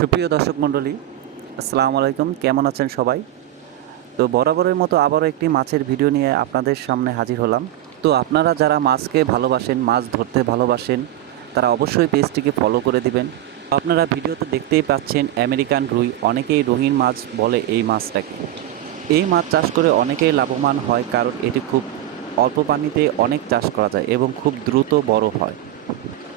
সুপ্রিয় দর্শক মণ্ডলী, আসসালামু আলাইকুম। কেমন আছেন সবাই? তো বরাবরের মতো আবারও একটি মাছের ভিডিও নিয়ে আপনাদের সামনে হাজির হলাম। তো আপনারা যারা মাছকে ভালোবাসেন, মাছ ধরতে ভালোবাসেন, তারা অবশ্যই পেজটিকে ফলো করে দিবেন। আপনারা ভিডিওতে দেখতেই পাচ্ছেন, আমেরিকান রুই, অনেকেই রঙিন মাছ বলে এই মাছটাকে। এই মাছ চাষ করে অনেকেই লাভবান হয়, কারণ এটি খুব অল্প পানিতে অনেক চাষ করা যায় এবং খুব দ্রুত বড় হয়।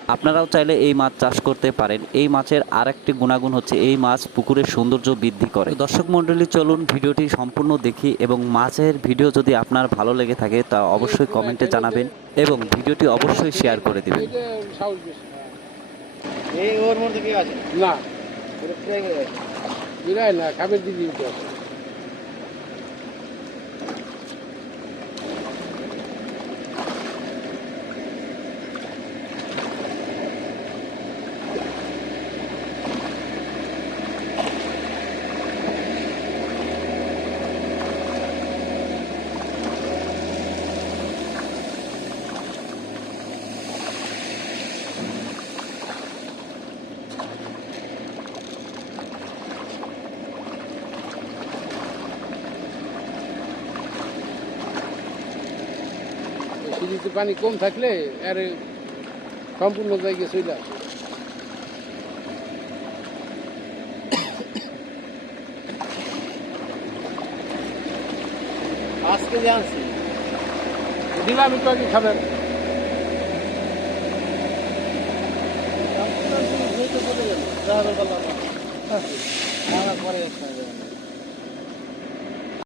আপনারাও চাইলে এই মাছ চাষ করতে পারেন। এই মাছের আর একটি গুণাগুণ হচ্ছে এই মাছ পুকুরের সৌন্দর্য বৃদ্ধি করে। দর্শক মণ্ডলী চলুন ভিডিওটি সম্পূর্ণ দেখি এবং মাছের ভিডিও যদি আপনার ভালো লেগে থাকে তা অবশ্যই কমেন্টে জানাবেন এবং ভিডিওটি অবশ্যই শেয়ার করে দিবেন। এটা সাহস বেশি এই ওর মধ্যে কি আছে? না। দিদি সিঁড়িতে পানি কম থাকলে আর সম্পূর্ণ জায়গায় চলে আসে পাঁচ কেজি আনছি দিলাম আগে খাবেন পরে।